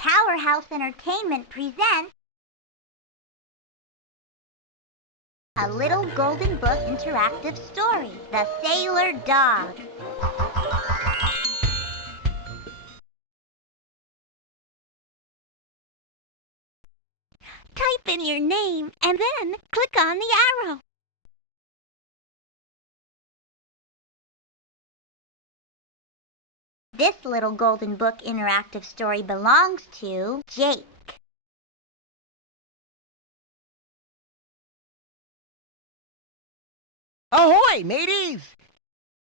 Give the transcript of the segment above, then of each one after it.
Powerhouse Entertainment presents a little golden book interactive story, The Sailor Dog. Type in your name and then click on the arrow. This little golden book interactive story belongs to Jake. Ahoy, mateys!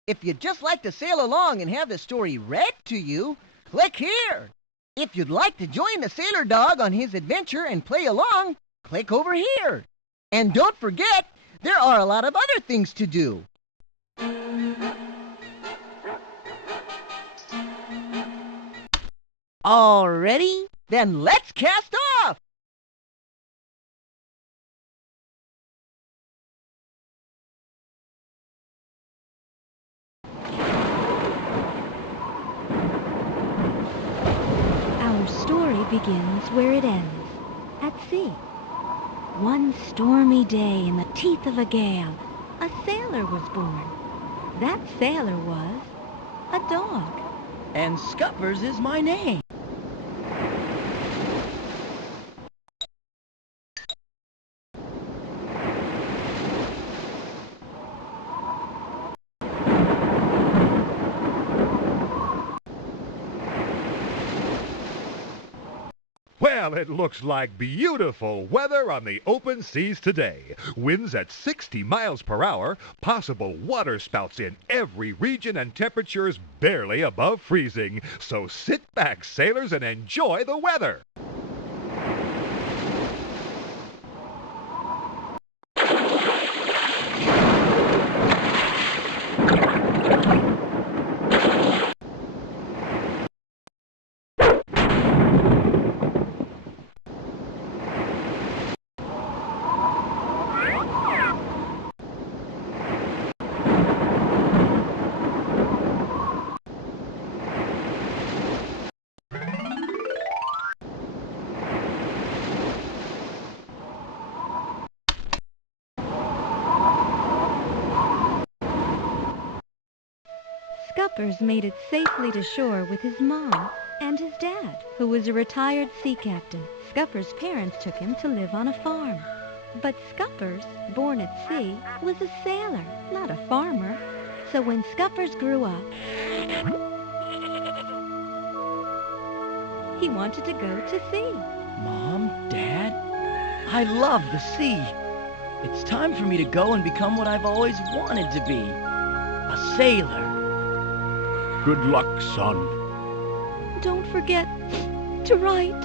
If you'd just like to sail along and have the story read to you, click here. If you'd like to join the Sailor Dog on his adventure and play along, click over here. And don't forget, there are a lot of other things to do. All ready? Then let's cast off! Our story begins where it ends, at sea. One stormy day in the teeth of a gale, a sailor was born. That sailor was a dog. And Scuppers is my name. Well, it looks like beautiful weather on the open seas today. Winds at 60 miles per hour, possible waterspouts in every region, and temperatures barely above freezing. So sit back, sailors, and enjoy the weather. Scuppers made it safely to shore with his mom and his dad, who was a retired sea captain. Scuppers' parents took him to live on a farm. But Scuppers, born at sea, was a sailor, not a farmer. So when Scuppers grew up, he wanted to go to sea. Mom, Dad, I love the sea. It's time for me to go and become what I've always wanted to be, a sailor. Good luck, son. Don't forget to write.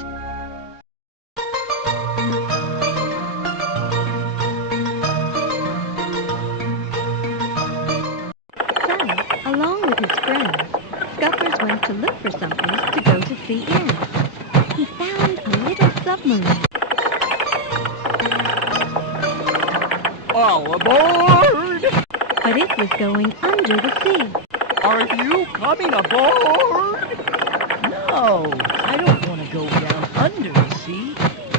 So, along with his friends, Scuppers went to look for something to go to sea in. He found a little submarine. All aboard! But it was going under the sea. Are you coming aboard? No, I don't want to go down under the sea.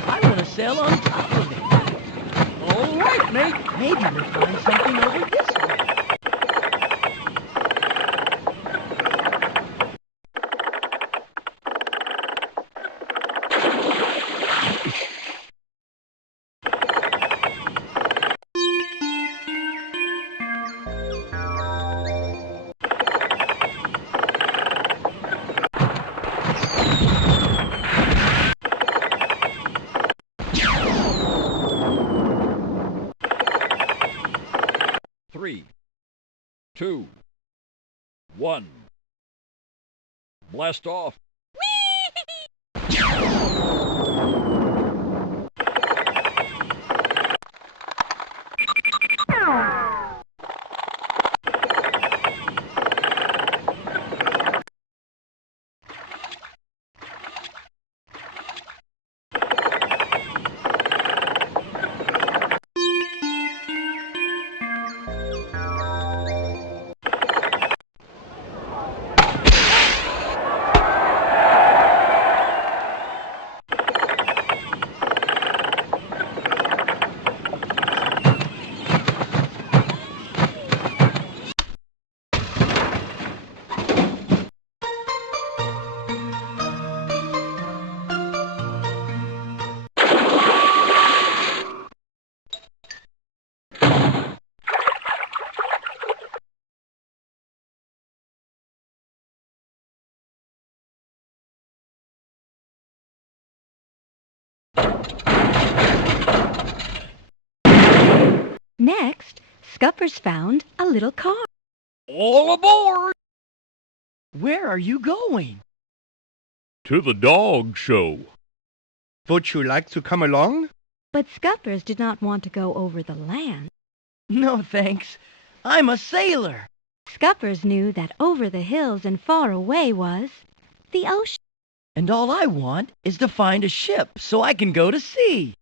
I want to sail on top of it. All right, mate. Maybe we'll find something over this way. Three, 2, 1. Blast off. Scuppers found a little car. All aboard! Where are you going? To the dog show. Would you like to come along? But Scuppers did not want to go over the land. No, thanks. I'm a sailor. Scuppers knew that over the hills and far away was the ocean. And all I want is to find a ship so I can go to sea.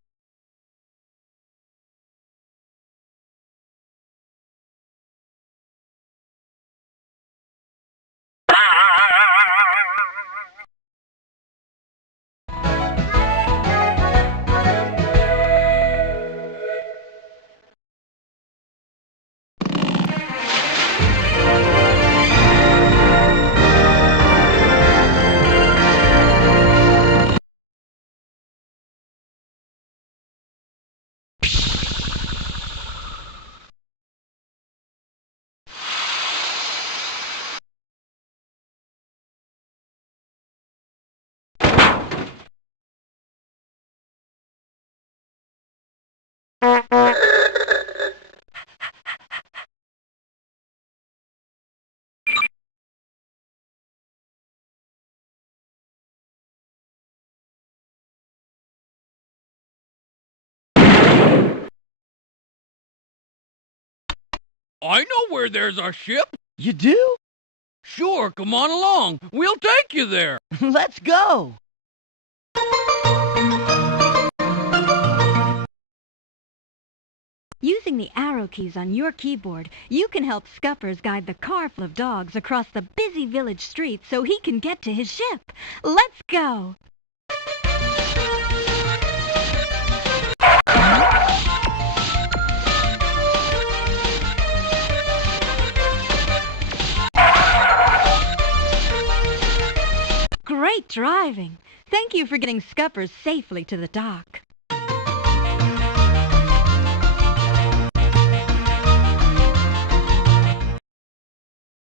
I know where there's a ship. You do? Sure, come on along. We'll take you there. Let's go. Using the arrow keys on your keyboard, you can help Scuppers guide the car full of dogs across the busy village streets so he can get to his ship. Let's go! Great driving! Thank you for getting Scuppers safely to the dock.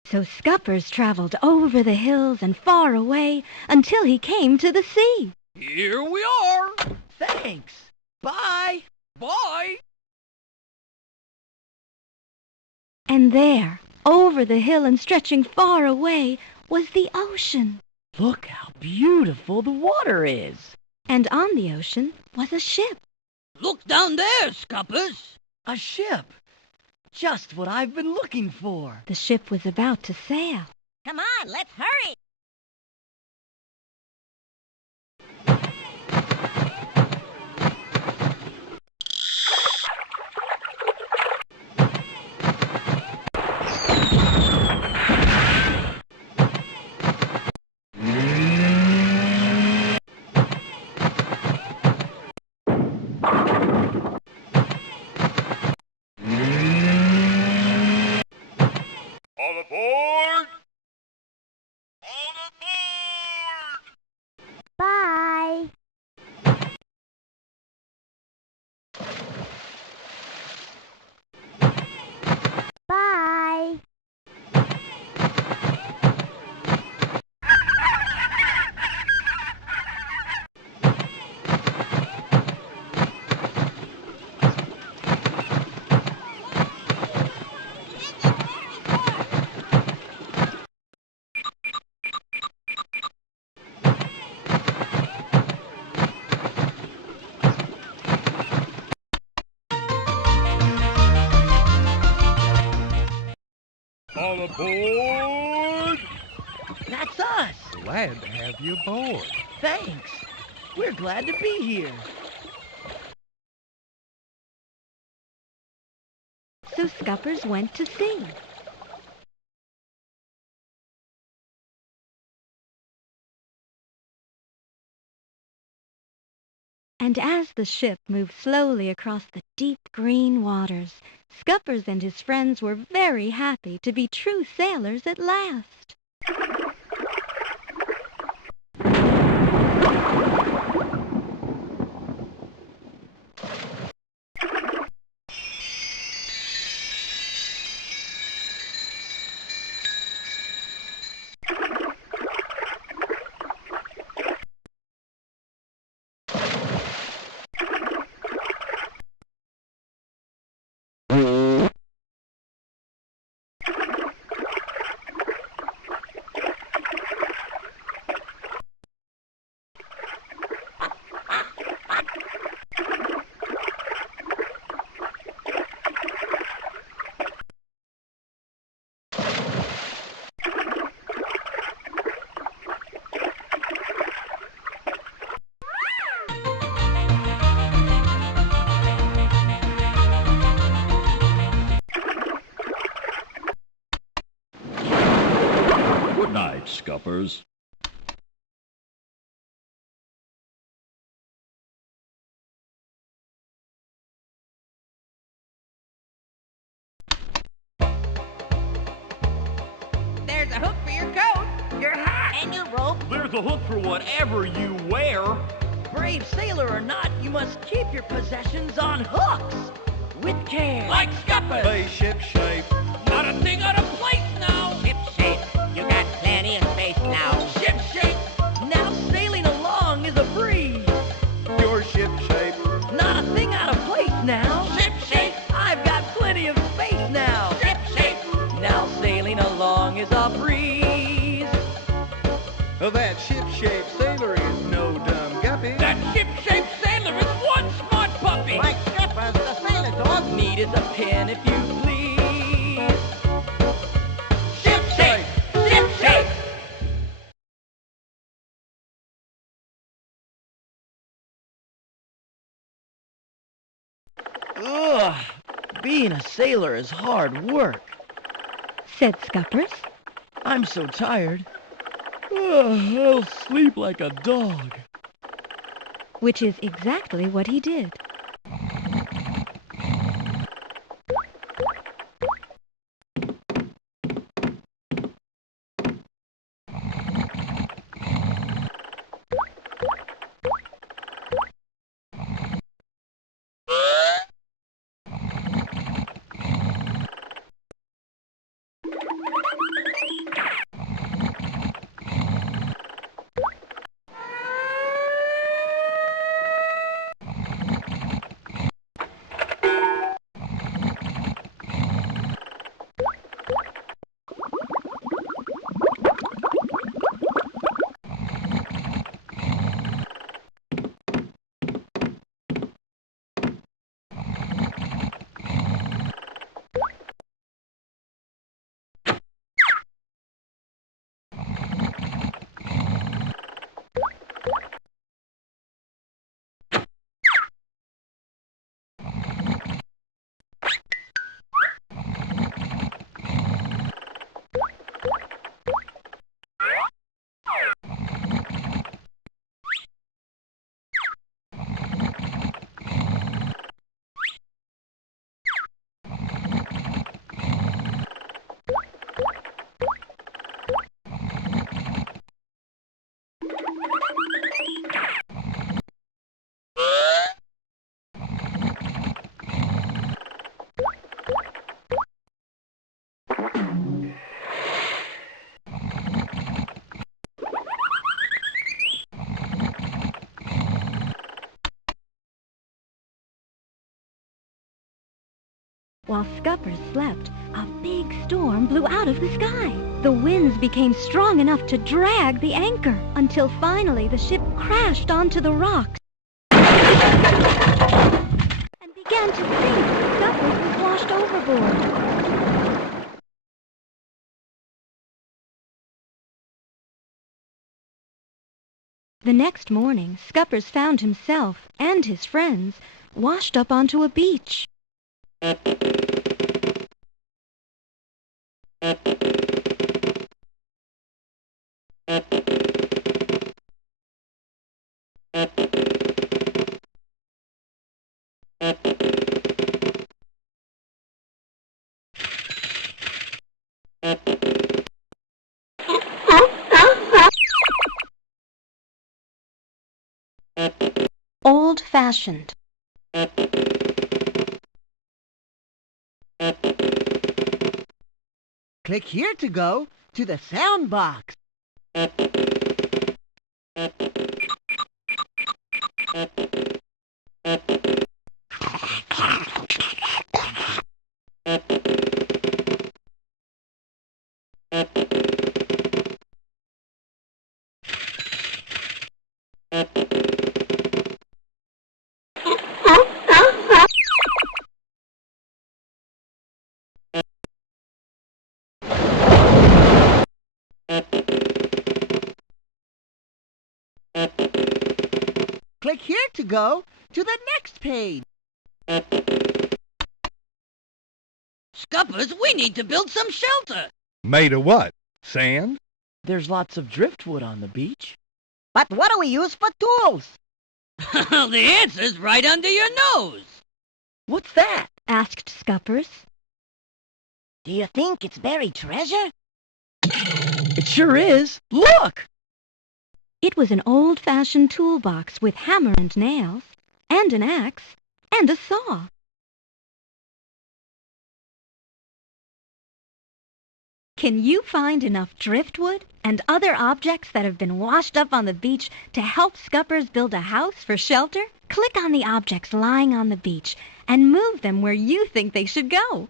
So Scuppers traveled over the hills and far away until he came to the sea. Here we are. Thanks. Bye. Bye. And there, over the hill and stretching far away, was the ocean. Look how beautiful the water is. And on the ocean was a ship. Look down there, Scuppers. A ship. Just what I've been looking for. The ship was about to sail. Come on, let's hurry. All aboard! All aboard! Bye. Bye. All aboard! That's us. Glad to have you aboard. Thanks. We're glad to be here. So Scuppers went to sea. And as the ship moved slowly across the deep green waters, Scuppers and his friends were very happy to be true sailors at last. Scuppers. There's a hook for your coat, your hat, And your rope. There's a hook for whatever you wear. Brave sailor or not, you must keep your possessions on hooks. With care. Like Scuppers. Spaceship shape. Not a thing out of place now. ship shape. You got plenty of space now. Ship shape. Now sailing along is a breeze. Your ship shape. Not a thing out of place now. Ship shape. I've got plenty of space now. Ship shape. Now sailing along is a breeze. That ship-shaped sailor is no dumb guppy. That ship-shaped sailor is one smart puppy. Like Scuppers, the sailor dog. Need is a pin if you please. Ship shape. Ship shape. Ugh, being a sailor is hard work. Said Scuppers. I'm so tired. Ugh, I'll sleep like a dog. Which is exactly what he did. While Scuppers slept, a big storm blew out of the sky. The winds became strong enough to drag the anchor until finally the ship crashed onto the rocks and began to sink. Scuppers was washed overboard. The next morning, Scuppers found himself and his friends washed up onto a beach. Old-fashioned. Click here to go to the sound box. Click here to go to the next page. Scuppers, we need to build some shelter. Made of what? Sand? There's lots of driftwood on the beach. But what do we use for tools? The answer's right under your nose. What's that? Asked Scuppers. Do you think it's buried treasure? It sure is. Look! It was an old-fashioned toolbox with hammer and nails, and an axe, and a saw. Can you find enough driftwood and other objects that have been washed up on the beach to help Scuppers build a house for shelter? Click on the objects lying on the beach and move them where you think they should go.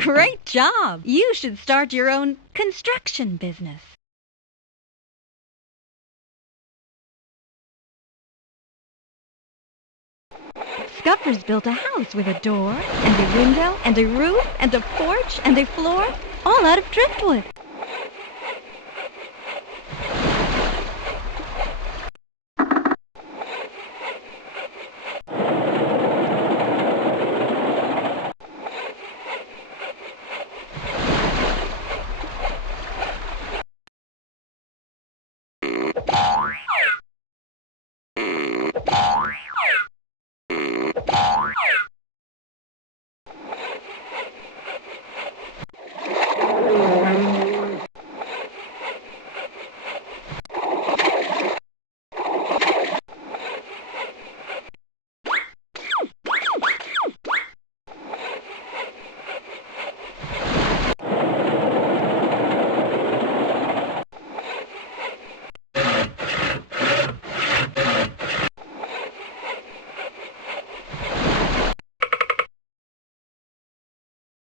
Great job! You should start your own construction business. Scuppers built a house with a door, and a window, and a roof, and a porch, and a floor, all out of driftwood.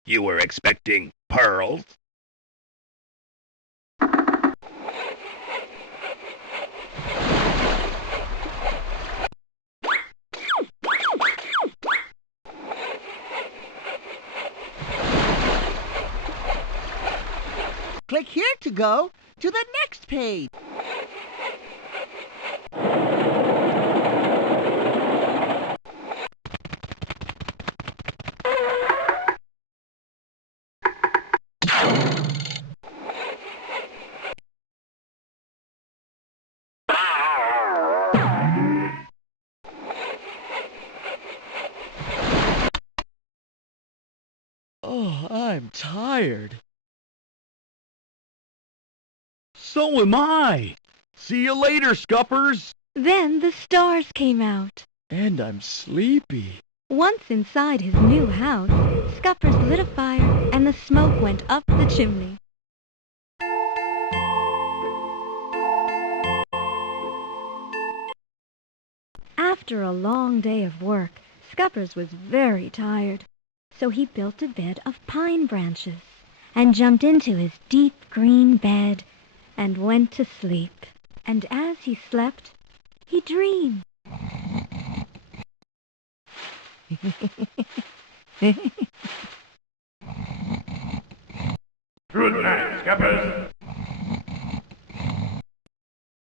You were expecting pearls? Click here to go to the next page. Oh, I'm tired. So am I. See you later, Scuppers. Then the stars came out. And I'm sleepy. Once inside his new house, Scuppers lit a fire and the smoke went up the chimney. After a long day of work, Scuppers was very tired. So he built a bed of pine branches and jumped into his deep green bed and went to sleep. And as he slept, he dreamed. Good night, Scuppers.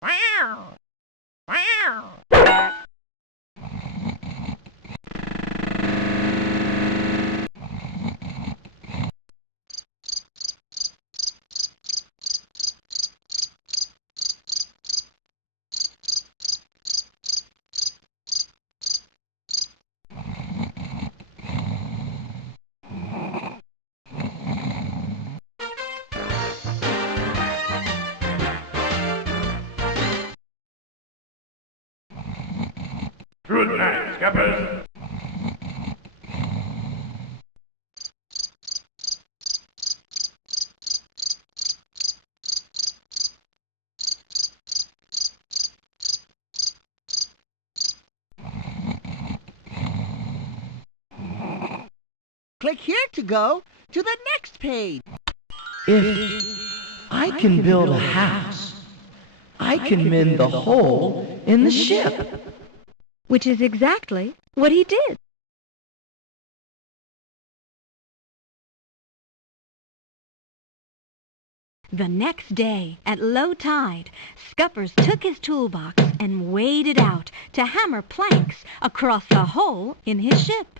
Wow! Wow! Good night, Scuppers. Click here to go to the next page. If I can build a house, I can mend the hole in the ship. Which is exactly what he did. The next day, at low tide, Scuppers took his toolbox and waded out to hammer planks across the hole in his ship.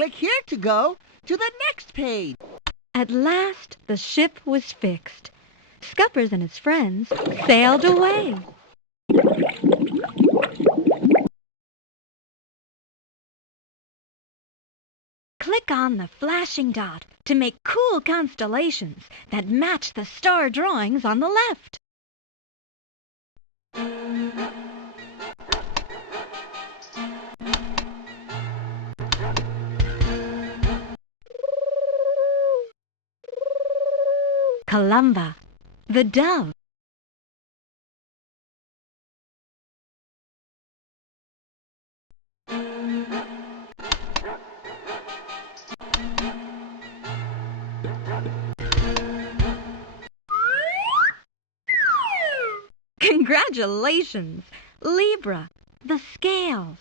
Click here to go to the next page. At last, the ship was fixed. Scuppers and his friends sailed away. Click on the flashing dot to make cool constellations that match the star drawings on the left. Columba, the dove. Congratulations, Libra, the scales.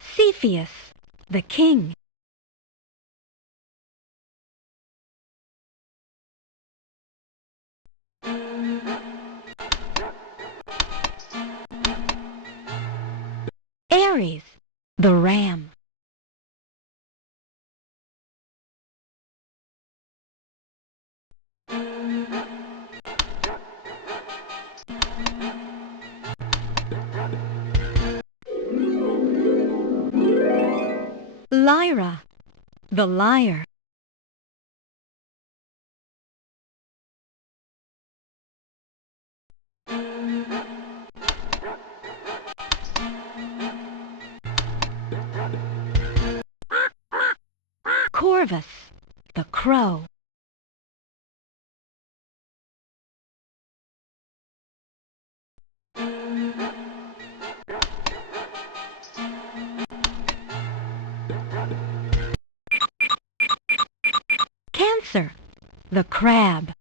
Cepheus, the king. Aries, the ram. Lyra, the lyre. Corvus, the crow. Cancer, the crab.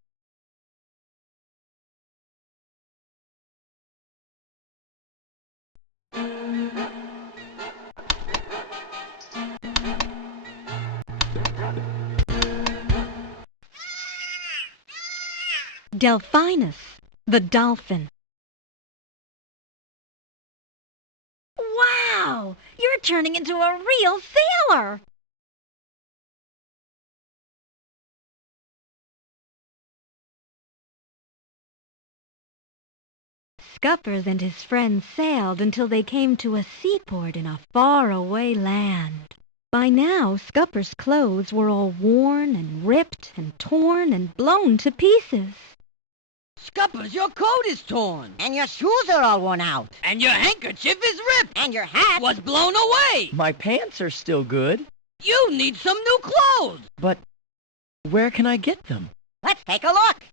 Delphinus, the dolphin. Wow! You're turning into a real sailor! Scuppers and his friends sailed until they came to a seaport in a faraway land. By now, Scuppers' clothes were all worn and ripped and torn and blown to pieces. Scuppers, your coat is torn. And your shoes are all worn out. And your handkerchief is ripped. And your hat Was blown away. My pants are still good, You need some new clothes. but where can I get them? Let's take a look.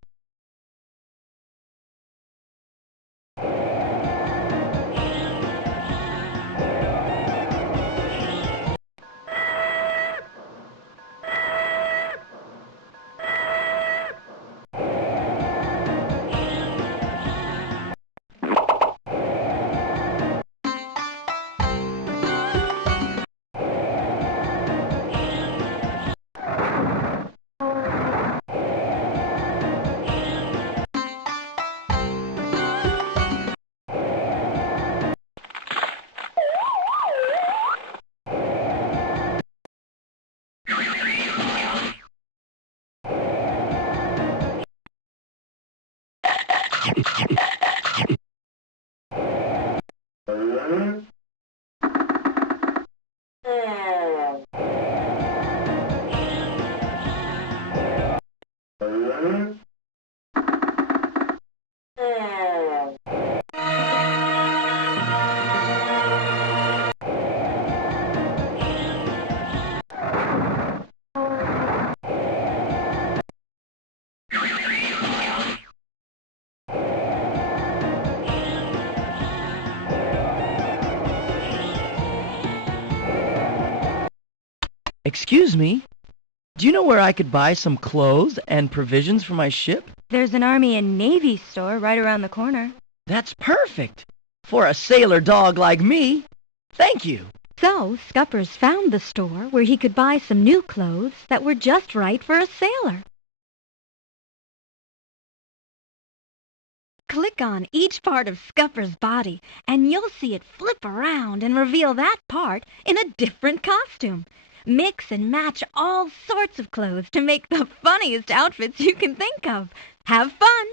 Excuse me? Do you know where I could buy some clothes and provisions for my ship? There's an Army and Navy store right around the corner. That's perfect! For a sailor dog like me. Thank you. So Scuppers found the store where he could buy some new clothes that were just right for a sailor. Click on each part of Scuppers' body, and you'll see it flip around and reveal that part in a different costume. Mix and match all sorts of clothes to make the funniest outfits you can think of. Have fun!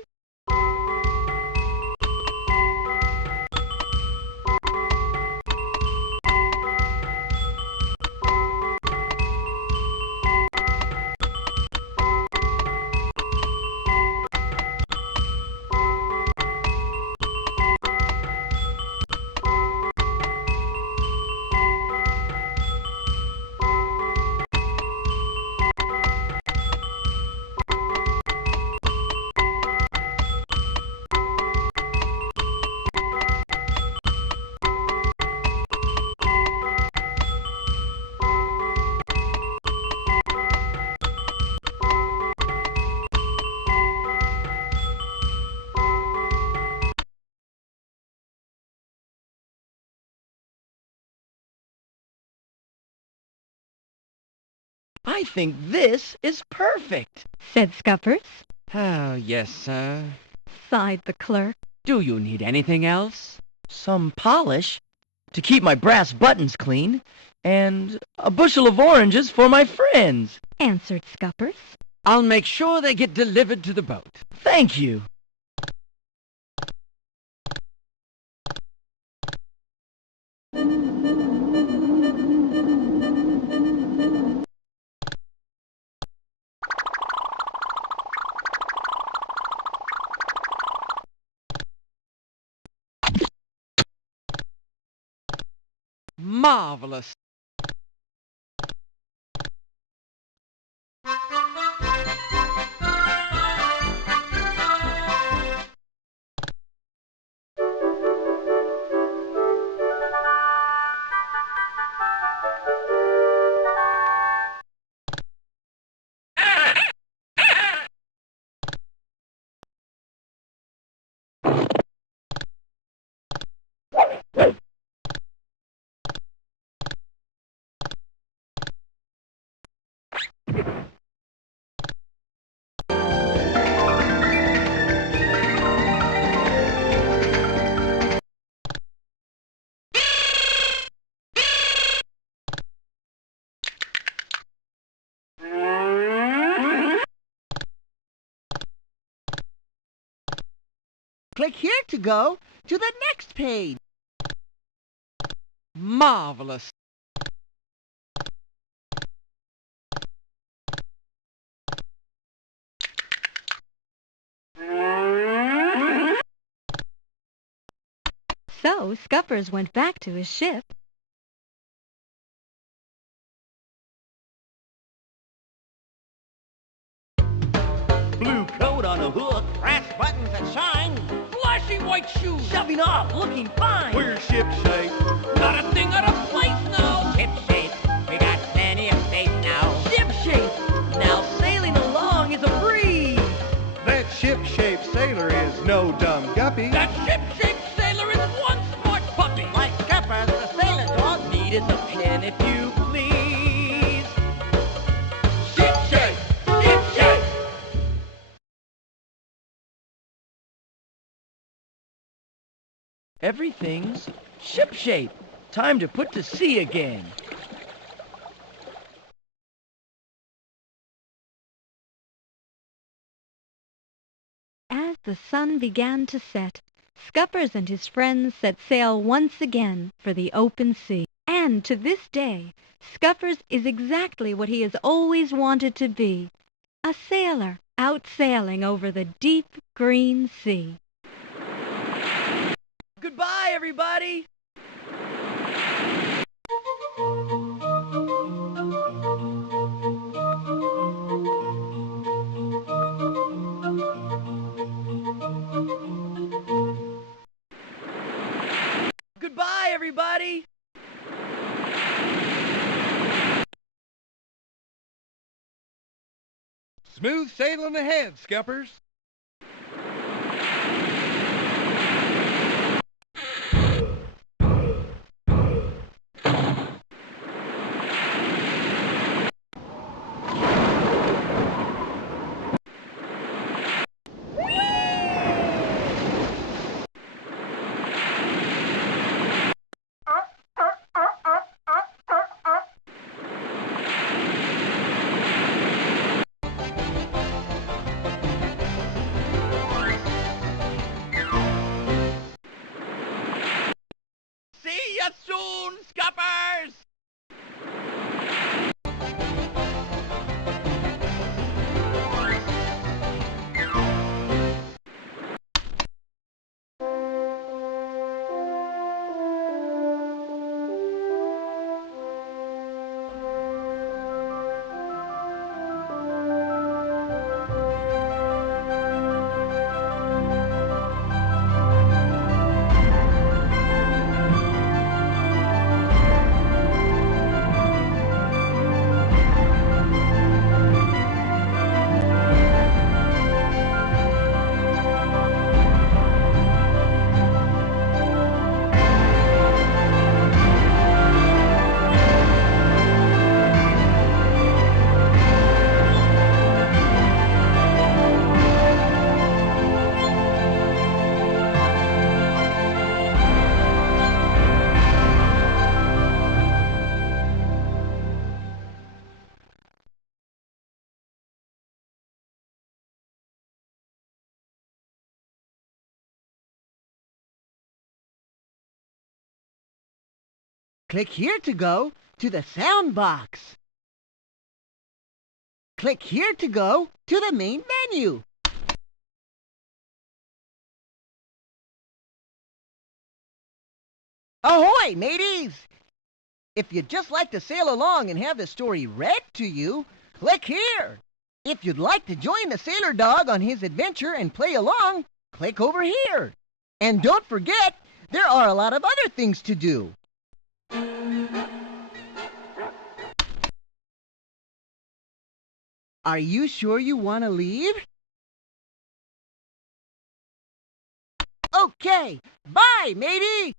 I think this is perfect, Said Scuppers. Oh, yes, sir. Sighed the clerk. Do you need anything else? Some polish to keep my brass buttons clean, and a bushel of oranges for my friends. Answered Scuppers. I'll make sure they get delivered to the boat. Thank you. Marvelous. Click here to go to the next page. Marvelous. So Scuppers went back to his ship. Blue coat on a hook. Brass buttons that shine. Flashy white shoes. Shoving off, looking fine. We're shipshape. Not a thing out of place now. Ship shape. We got plenty of space now. Ship shape. Now sailing along is a breeze. That ship-shaped sailor is no dumb guppy. That ship-shaped sailor is one smart puppy. Like Scuppers, the sailor dog. Need is a pen if you please. Ship shape. Ship shape. Everything's ship-shape. Time to put to sea again. As the sun began to set, Scuppers and his friends set sail once again for the open sea. And to this day, Scuppers is exactly what he has always wanted to be, a sailor out sailing over the deep green sea. Goodbye, everybody. Goodbye, everybody. Smooth sailing ahead, Scuppers. See ya soon, Scuppers! Click here to go to the sound box. Click here to go to the main menu. Ahoy, mateys! If you'd just like to sail along and have the story read to you, click here. If you'd like to join the Sailor Dog on his adventure and play along, click over here. And don't forget, there are a lot of other things to do. Are you sure you want to leave? Okay, bye, matey!